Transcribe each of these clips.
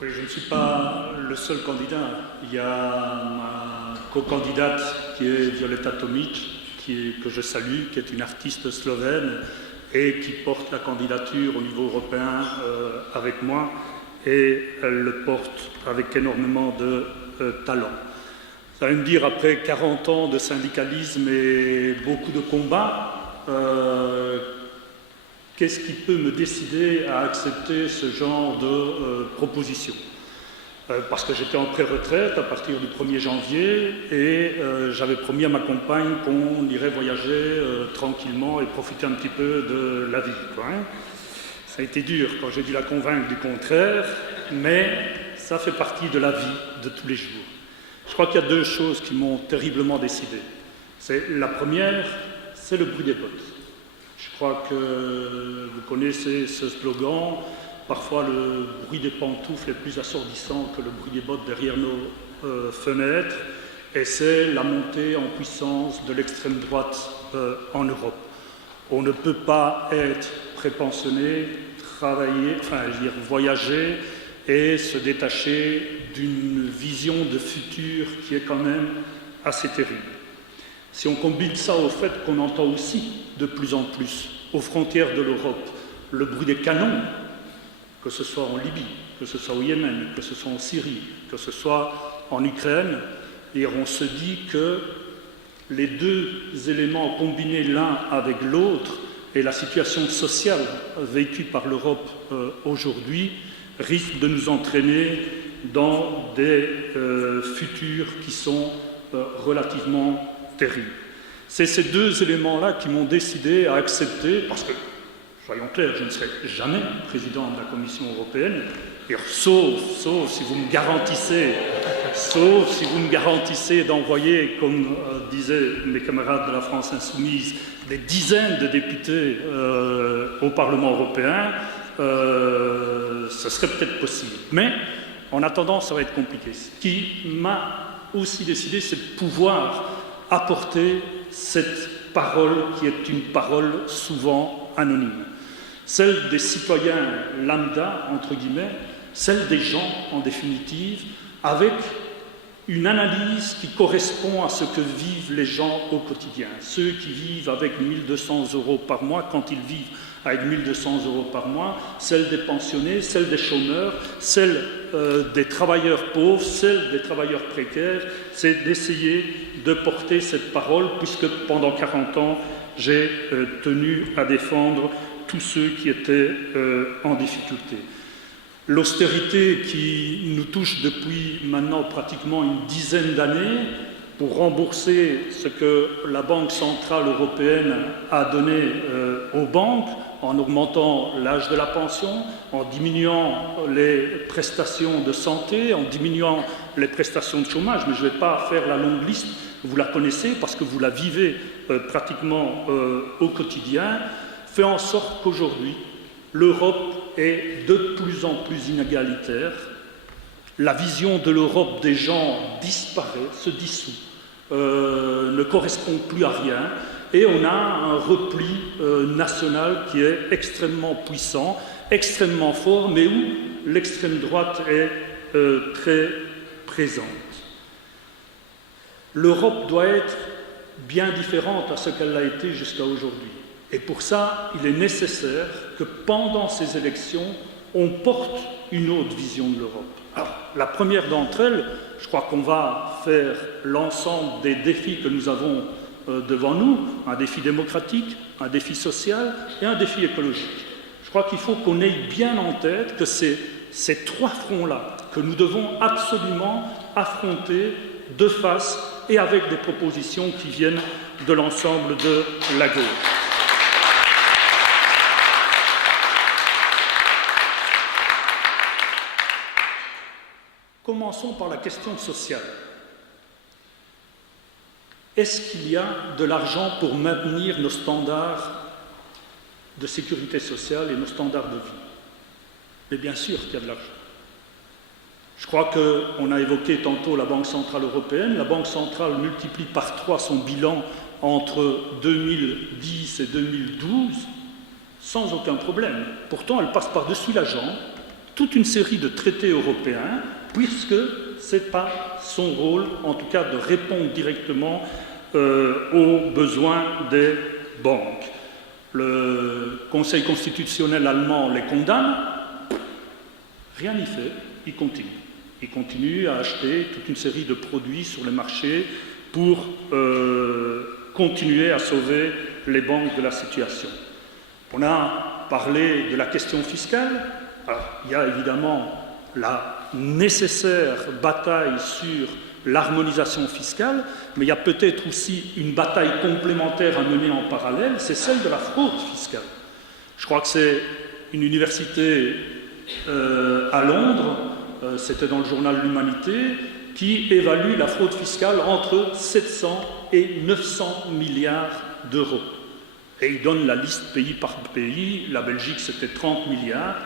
Oui, je ne suis pas le seul candidat. Il y a ma co-candidate qui est Violeta Tomic, que je salue, qui est une artiste slovène et qui porte la candidature au niveau européen avec moi, et elle le porte avec énormément de talent. Vous allez me dire, après 40 ans de syndicalisme et beaucoup de combats, qu'est-ce qui peut me décider à accepter ce genre de proposition? Parce que j'étais en pré-retraite à partir du 1er janvier et j'avais promis à ma compagne qu'on irait voyager tranquillement et profiter un petit peu de la vie, quoi, hein. Ça a été dur quand j'ai dû la convaincre du contraire, mais ça fait partie de la vie de tous les jours. Je crois qu'il y a deux choses qui m'ont terriblement décidé. La première, c'est le bruit des bottes. Je crois que vous connaissez ce slogan. Parfois, le bruit des pantoufles est plus assourdissant que le bruit des bottes derrière nos fenêtres. Et c'est la montée en puissance de l'extrême droite en Europe. On ne peut pas être prépensionné, travailler, voyager et se détacher d'une vision de futur qui est quand même assez terrible. Si on combine ça au fait qu'on entend aussi de plus en plus aux frontières de l'Europe le bruit des canons, que ce soit en Libye, que ce soit au Yémen, que ce soit en Syrie, que ce soit en Ukraine, et on se dit que les deux éléments combinés l'un avec l'autre et la situation sociale vécue par l'Europe aujourd'hui risquent de nous entraîner dans des futurs qui sont relativement terribles. C'est ces deux éléments-là qui m'ont décidé à accepter, parce que, soyons clairs, je ne serai jamais président de la Commission européenne, sauf si vous me garantissez d'envoyer, comme disaient mes camarades de la France Insoumise, des dizaines de députés au Parlement européen, ce serait peut-être possible. Mais, en attendant, ça va être compliqué. Ce qui m'a aussi décidé, c'est de pouvoir apporter cette parole qui est une parole souvent anonyme. Celle des citoyens lambda, entre guillemets, celle des gens, en définitive, avec une analyse qui correspond à ce que vivent les gens au quotidien. Ceux qui vivent avec 1 200 € par mois, quand ils vivent avec 1 200 € par mois, celle des pensionnés, celle des chômeurs, celle des travailleurs pauvres, celle des travailleurs précaires, c'est d'essayer de porter cette parole, puisque pendant 40 ans, j'ai tenu à défendre tous ceux qui étaient en difficulté. L'austérité qui nous touche depuis maintenant pratiquement une dizaine d'années pour rembourser ce que la Banque centrale européenne a donné aux banques en augmentant l'âge de la pension, en diminuant les prestations de santé, en diminuant les prestations de chômage, mais je ne vais pas faire la longue liste, vous la connaissez parce que vous la vivez pratiquement au quotidien, fait en sorte qu'aujourd'hui, l'Europe est de plus en plus inégalitaire, la vision de l'Europe des gens disparaît, se dissout, ne correspond plus à rien, et on a un repli national qui est extrêmement puissant, extrêmement fort, mais où l'extrême droite est très présente. L'Europe doit être bien différente à ce qu'elle a été jusqu'à aujourd'hui. Et pour ça, il est nécessaire que pendant ces élections, on porte une autre vision de l'Europe. Alors, la première d'entre elles, je crois qu'on va faire l'ensemble des défis que nous avons devant nous, un défi démocratique, un défi social et un défi écologique. Je crois qu'il faut qu'on ait bien en tête que c'est ces trois fronts-là que nous devons absolument affronter de face et avec des propositions qui viennent de l'ensemble de la gauche. Commençons par la question sociale. Est-ce qu'il y a de l'argent pour maintenir nos standards de sécurité sociale et nos standards de vie? Mais bien sûr qu'il y a de l'argent. Je crois qu'on a évoqué tantôt la Banque centrale européenne. La Banque centrale multiplie par 3 son bilan entre 2010 et 2012 sans aucun problème. Pourtant, elle passe par-dessus la jambe toute une série de traités européens, puisque ce n'est pas son rôle, en tout cas, de répondre directement aux besoins des banques. Le Conseil constitutionnel allemand les condamne, rien n'y fait, il continue. Il continue à acheter toute une série de produits sur le marché pour continuer à sauver les banques de la situation. On a parlé de la question fiscale. Alors, il y a évidemment la nécessaire bataille sur l'harmonisation fiscale, mais il y a peut-être aussi une bataille complémentaire à mener en parallèle, c'est celle de la fraude fiscale. Je crois que c'est une université à Londres, c'était dans le journal L'Humanité, qui évalue la fraude fiscale entre 700 et 900 milliards d'euros. Et il donne la liste pays par pays. La Belgique, c'était 30 milliards.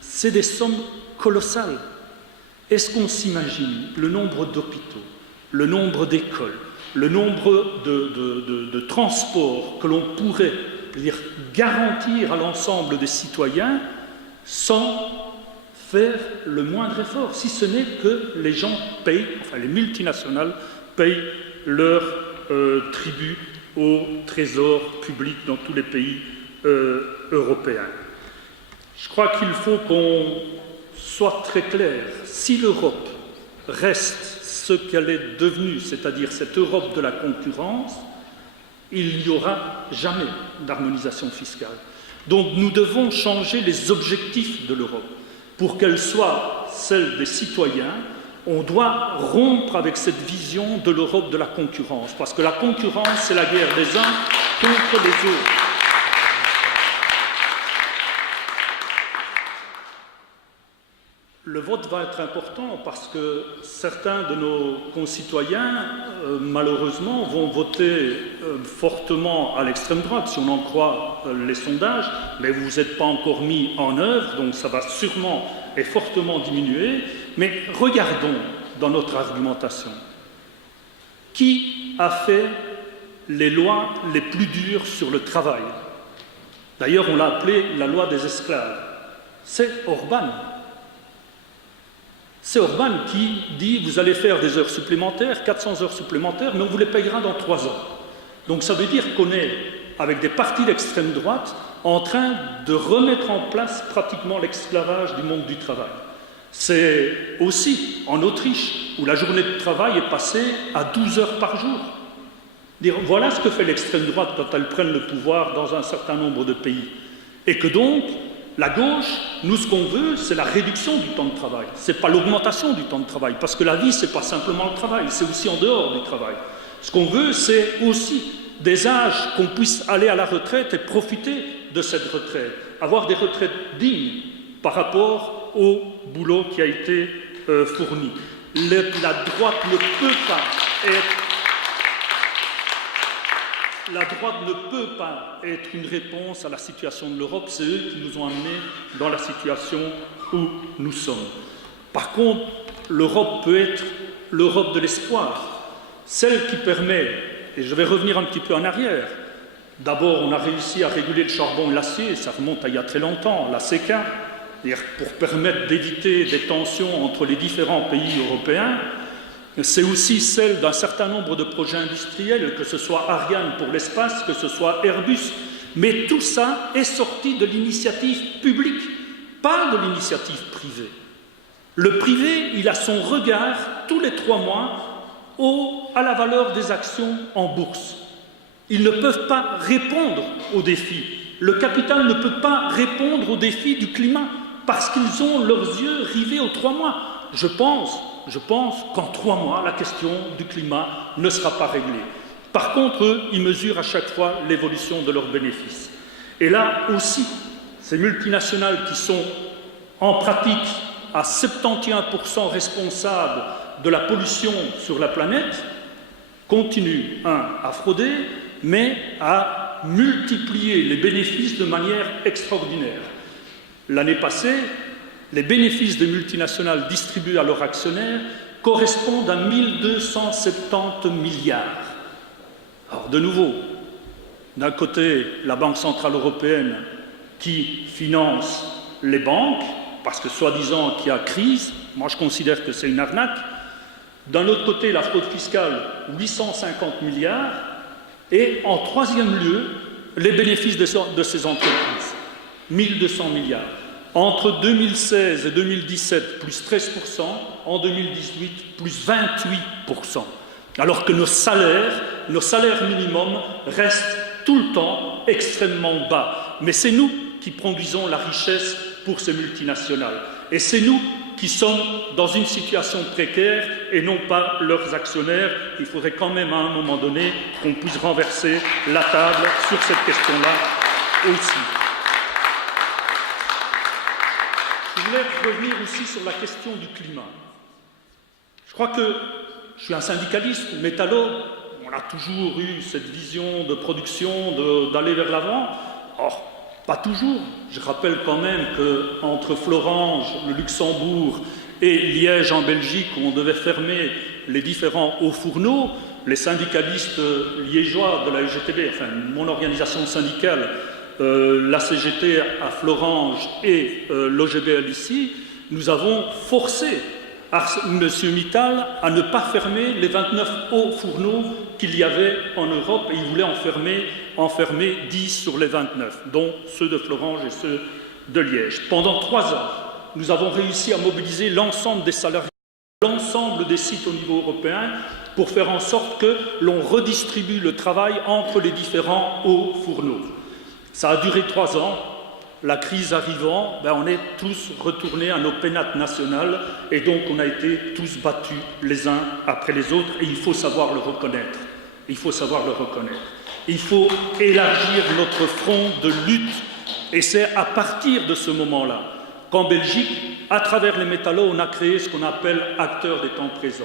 C'est des sommes colossales. Est-ce qu'on s'imagine le nombre d'hôpitaux, le nombre d'écoles, le nombre de transports que l'on pourrait garantir à l'ensemble des citoyens sans faire le moindre effort, si ce n'est que les gens payent, enfin les multinationales payent leur tribut au trésor public dans tous les pays européens. Je crois qu'il faut qu'on soit très clair. Si l'Europe reste ce qu'elle est devenue, c'est-à-dire cette Europe de la concurrence, il n'y aura jamais d'harmonisation fiscale. Donc nous devons changer les objectifs de l'Europe. Pour qu'elle soit celle des citoyens, on doit rompre avec cette vision de l'Europe de la concurrence, parce que la concurrence, c'est la guerre des uns contre les autres. Le vote va être important parce que certains de nos concitoyens, malheureusement, vont voter fortement à l'extrême droite, si on en croit les sondages, mais vous n'êtes pas encore mis en œuvre, donc ça va sûrement et fortement diminuer. Mais regardons dans notre argumentation. Qui a fait les lois les plus dures sur le travail? D'ailleurs, on l'a appelée la loi des esclaves. C'est Orbán. C'est Orbán qui dit « vous allez faire des heures supplémentaires, 400 heures supplémentaires, mais on vous les payera dans 3 ans ». Donc ça veut dire qu'on est, avec des partis d'extrême droite, en train de remettre en place pratiquement l'esclavage du monde du travail. C'est aussi en Autriche, où la journée de travail est passée à 12 heures par jour. Voilà ce que fait l'extrême droite quand elle prenne le pouvoir dans un certain nombre de pays. Et que donc, la gauche, nous, ce qu'on veut, c'est la réduction du temps de travail. Ce n'est pas l'augmentation du temps de travail, parce que la vie, ce n'est pas simplement le travail, c'est aussi en dehors du travail. Ce qu'on veut, c'est aussi des âges qu'on puisse aller à la retraite et profiter de cette retraite, avoir des retraites dignes par rapport au boulot qui a été fourni. La droite ne peut pas être... La droite ne peut pas être une réponse à la situation de l'Europe, c'est eux qui nous ont amenés dans la situation où nous sommes. Par contre, l'Europe peut être l'Europe de l'espoir, celle qui permet, et je vais revenir un petit peu en arrière, d'abord on a réussi à réguler le charbon et l'acier, ça remonte à il y a très longtemps, la CECA, pour permettre d'éviter des tensions entre les différents pays européens. C'est aussi celle d'un certain nombre de projets industriels, que ce soit Ariane pour l'espace, que ce soit Airbus. Mais tout ça est sorti de l'initiative publique, pas de l'initiative privée. Le privé, il a son regard tous les 3 mois à la valeur des actions en bourse. Ils ne peuvent pas répondre aux défis. Le capital ne peut pas répondre aux défis du climat parce qu'ils ont leurs yeux rivés aux 3 mois. Je pense qu'en 3 mois, la question du climat ne sera pas réglée. Par contre, eux, ils mesurent à chaque fois l'évolution de leurs bénéfices. Et là aussi, ces multinationales qui sont en pratique à 71% responsables de la pollution sur la planète, continuent, à frauder, mais à multiplier les bénéfices de manière extraordinaire. L'année passée, les bénéfices des multinationales distribués à leurs actionnaires correspondent à 1270 milliards. Alors de nouveau, d'un côté, la Banque centrale européenne qui finance les banques, parce que soi-disant qu'il y a crise, moi je considère que c'est une arnaque. D'un autre côté, la fraude fiscale, 850 milliards, et en troisième lieu, les bénéfices de ces entreprises, 1200 milliards. Entre 2016 et 2017, plus 13%, en 2018, plus 28%. Alors que nos salaires minimums restent tout le temps extrêmement bas. Mais c'est nous qui produisons la richesse pour ces multinationales. Et c'est nous qui sommes dans une situation précaire et non pas leurs actionnaires. Il faudrait quand même à un moment donné qu'on puisse renverser la table sur cette question-là aussi. Je voulais revenir aussi sur la question du climat. Je crois que je suis un syndicaliste, métallo, on a toujours eu cette vision de production, d'aller vers l'avant. Or, pas toujours. Je rappelle quand même qu'entre Florange, le Luxembourg et Liège en Belgique, où on devait fermer les différents hauts fourneaux, les syndicalistes liégeois de la UGTB, enfin mon organisation syndicale, la CGT à Florange et l'OGBL ici, nous avons forcé M. Mittal à ne pas fermer les 29 hauts fourneaux qu'il y avait en Europe, et il voulait enfermer 10 sur les 29, dont ceux de Florange et ceux de Liège. Pendant 3 ans, nous avons réussi à mobiliser l'ensemble des salariés, l'ensemble des sites au niveau européen, pour faire en sorte que l'on redistribue le travail entre les différents hauts fourneaux. Ça a duré 3 ans. La crise arrivant, on est tous retournés à nos pénates nationales et donc on a été tous battus les uns après les autres, et il faut savoir le reconnaître. Il faut savoir le reconnaître. Il faut élargir notre front de lutte, et c'est à partir de ce moment-là qu'en Belgique, à travers les métallos, on a créé ce qu'on appelle acteurs des temps présents.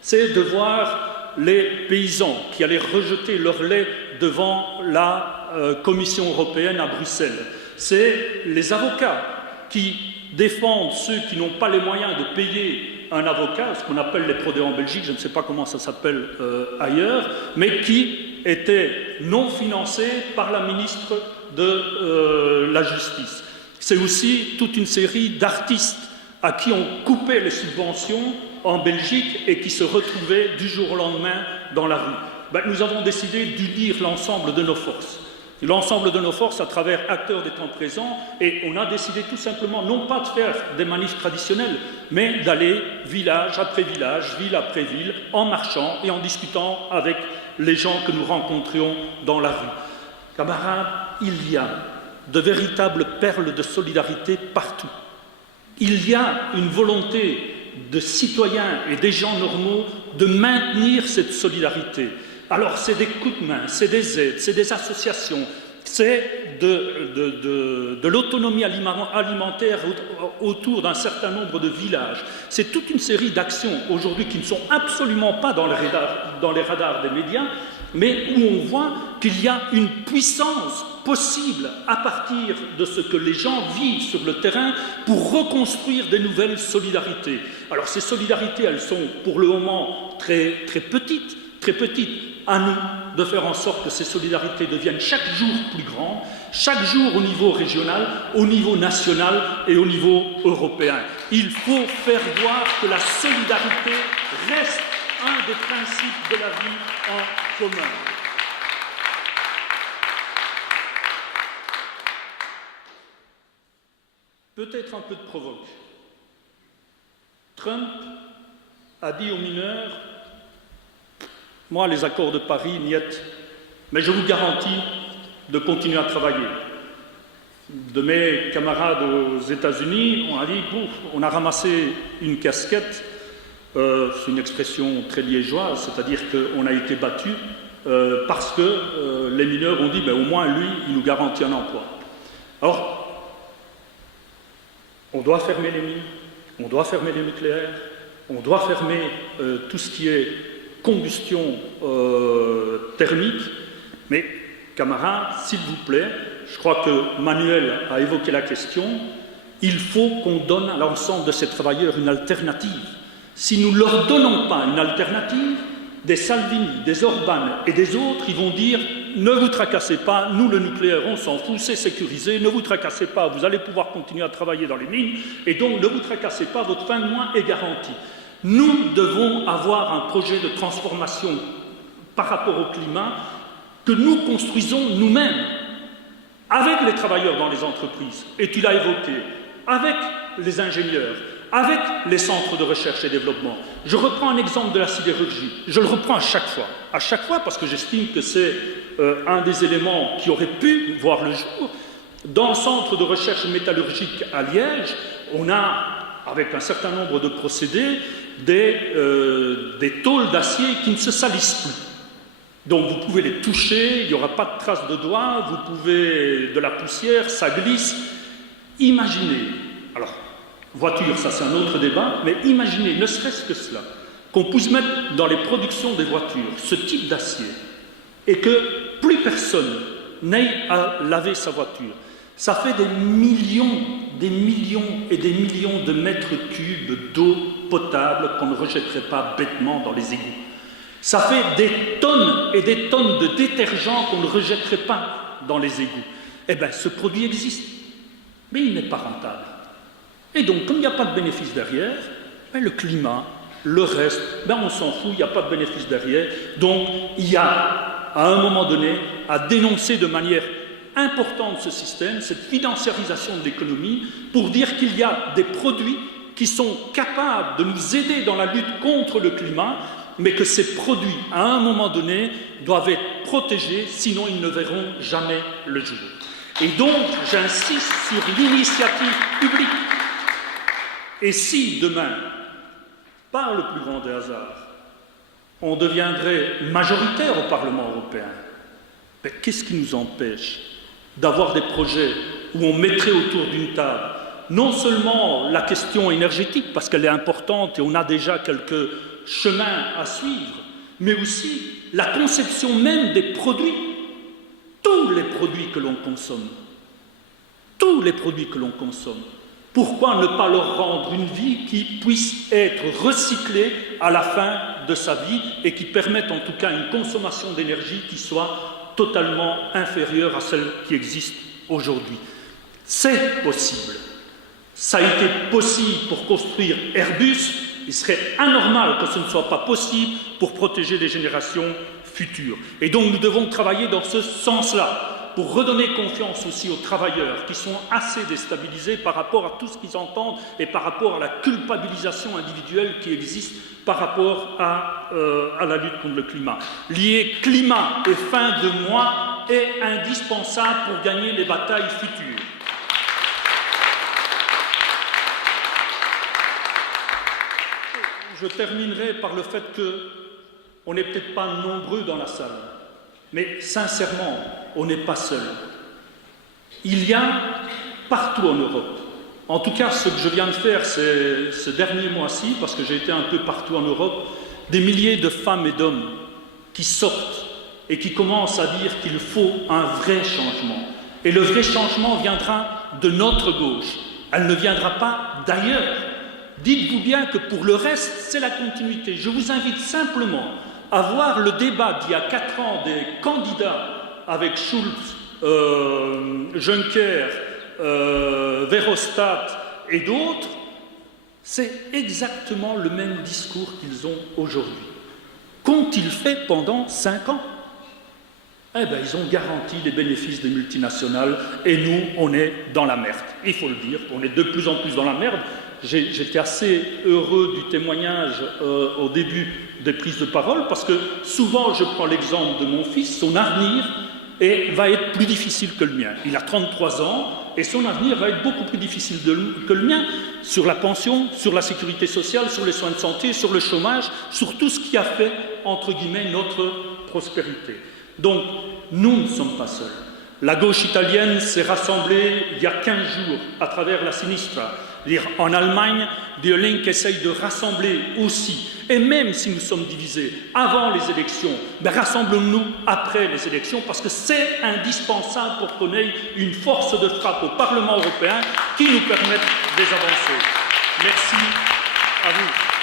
C'est de voir les paysans qui allaient rejeter leur lait devant la Commission européenne à Bruxelles. C'est les avocats qui défendent ceux qui n'ont pas les moyens de payer un avocat, ce qu'on appelle les prodés en Belgique, je ne sais pas comment ça s'appelle ailleurs, mais qui étaient non financés par la ministre de la Justice. C'est aussi toute une série d'artistes à qui on coupait les subventions en Belgique et qui se retrouvaient du jour au lendemain dans la rue. Nous avons décidé d'unir l'ensemble de nos forces. L'ensemble de nos forces à travers acteurs des temps présents, et on a décidé tout simplement non pas de faire des manifs traditionnels, mais d'aller village après village, ville après ville, en marchant et en discutant avec les gens que nous rencontrions dans la rue. Camarades, il y a de véritables perles de solidarité partout. Il y a une volonté de citoyens et des gens normaux de maintenir cette solidarité. Alors, c'est des coups de main, c'est des aides, c'est des associations, c'est de l'autonomie alimentaire autour d'un certain nombre de villages. C'est toute une série d'actions aujourd'hui qui ne sont absolument pas dans les radars des médias, mais où on voit qu'il y a une puissance possible à partir de ce que les gens vivent sur le terrain pour reconstruire des nouvelles solidarités. Alors, ces solidarités, elles sont pour le moment très petites. À nous de faire en sorte que ces solidarités deviennent chaque jour plus grandes, chaque jour au niveau régional, au niveau national et au niveau européen. Il faut faire voir que la solidarité reste un des principes de la vie en commun. Peut-être un peu de provoque. Trump a dit aux mineurs: moi, les accords de Paris, niet, mais je vous garantis de continuer à travailler. De mes camarades aux États-Unis, on a dit, on a ramassé une casquette, c'est une expression très liégeoise, c'est-à-dire qu'on a été battu parce que les mineurs ont dit, au moins lui, il nous garantit un emploi. Alors, on doit fermer les mines, on doit fermer les nucléaires, on doit fermer tout ce qui est combustion thermique, mais camarades, s'il vous plaît, je crois que Manuel a évoqué la question, il faut qu'on donne à l'ensemble de ces travailleurs une alternative. Si nous ne leur donnons pas une alternative, des Salvini, des Orban et des autres, ils vont dire ne vous tracassez pas, nous le nucléaire on s'en fout, c'est sécurisé, ne vous tracassez pas, vous allez pouvoir continuer à travailler dans les mines, et donc ne vous tracassez pas, votre fin de mois est garantie. Nous devons avoir un projet de transformation par rapport au climat que nous construisons nous-mêmes, avec les travailleurs dans les entreprises, et tu l'as évoqué, avec les ingénieurs, avec les centres de recherche et développement. Je reprends un exemple de la sidérurgie. Je le reprends à chaque fois parce que j'estime que c'est un des éléments qui aurait pu voir le jour. Dans le centre de recherche métallurgique à Liège, on a, avec un certain nombre de procédés, des tôles d'acier qui ne se salissent plus. Donc vous pouvez les toucher, il n'y aura pas de traces de doigts, vous pouvez de la poussière, ça glisse. Imaginez, alors, voiture, ça c'est un autre débat, mais imaginez, ne serait-ce que cela, qu'on puisse mettre dans les productions des voitures ce type d'acier et que plus personne n'aille à laver sa voiture. Ça fait des millions et des millions de mètres cubes d'eau potable qu'on ne rejetterait pas bêtement dans les égouts. Ça fait des tonnes et des tonnes de détergents qu'on ne rejetterait pas dans les égouts. Eh bien, ce produit existe, mais il n'est pas rentable. Et donc, comme il n'y a pas de bénéfice derrière, ben, le climat, le reste, ben, on s'en fout, il n'y a pas de bénéfice derrière. Donc, il y a, à un moment donné, à dénoncer de manière importante ce système, cette financiarisation de l'économie, pour dire qu'il y a des produits qui sont capables de nous aider dans la lutte contre le climat, mais que ces produits, à un moment donné, doivent être protégés, sinon ils ne verront jamais le jour. Et donc, j'insiste sur l'initiative publique. Et si demain, par le plus grand des hasards, on deviendrait majoritaire au Parlement européen, ben, qu'est-ce qui nous empêche d'avoir des projets où on mettrait autour d'une table non seulement la question énergétique, parce qu'elle est importante et on a déjà quelques chemins à suivre, mais aussi la conception même des produits, tous les produits que l'on consomme. Tous les produits que l'on consomme. Pourquoi ne pas leur rendre une vie qui puisse être recyclée à la fin de sa vie et qui permette en tout cas une consommation d'énergie qui soit totalement inférieure à celle qui existe aujourd'hui? C'est possible. Ça a été possible pour construire Airbus, il serait anormal que ce ne soit pas possible pour protéger les générations futures. Et donc nous devons travailler dans ce sens-là, pour redonner confiance aussi aux travailleurs qui sont assez déstabilisés par rapport à tout ce qu'ils entendent et par rapport à la culpabilisation individuelle qui existe par rapport à la lutte contre le climat. Lier climat et fin de mois est indispensable pour gagner les batailles futures. Je terminerai par le fait qu'on n'est peut-être pas nombreux dans la salle, mais sincèrement, on n'est pas seul. Il y a partout en Europe, en tout cas ce que je viens de faire ce dernier mois-ci, parce que j'ai été un peu partout en Europe, des milliers de femmes et d'hommes qui sortent et qui commencent à dire qu'il faut un vrai changement. Et le vrai changement viendra de notre gauche, elle ne viendra pas d'ailleurs. Dites-vous bien que pour le reste, c'est la continuité. Je vous invite simplement à voir le débat d'il y a 4 ans des candidats avec Schulz, Juncker, Verhofstadt et d'autres. C'est exactement le même discours qu'ils ont aujourd'hui. Qu'ont-ils fait pendant 5 ans? Eh bien, ils ont garanti les bénéfices des multinationales et nous, on est dans la merde. Il faut le dire, on est de plus en plus dans la merde. J'étais assez heureux du témoignage au début des prises de parole parce que souvent, je prends l'exemple de mon fils, son avenir va être plus difficile que le mien. Il a 33 ans et son avenir va être beaucoup plus difficile que le mien sur la pension, sur la sécurité sociale, sur les soins de santé, sur le chômage, sur tout ce qui a fait, entre guillemets, notre prospérité. Donc, nous ne sommes pas seuls. La gauche italienne s'est rassemblée il y a 15 jours à travers la Sinistra. En Allemagne, Die Linke essaye de rassembler aussi, et même si nous sommes divisés avant les élections, rassemblons-nous après les élections, parce que c'est indispensable pour qu'on ait une force de frappe au Parlement européen qui nous permette des avancées. Merci à vous.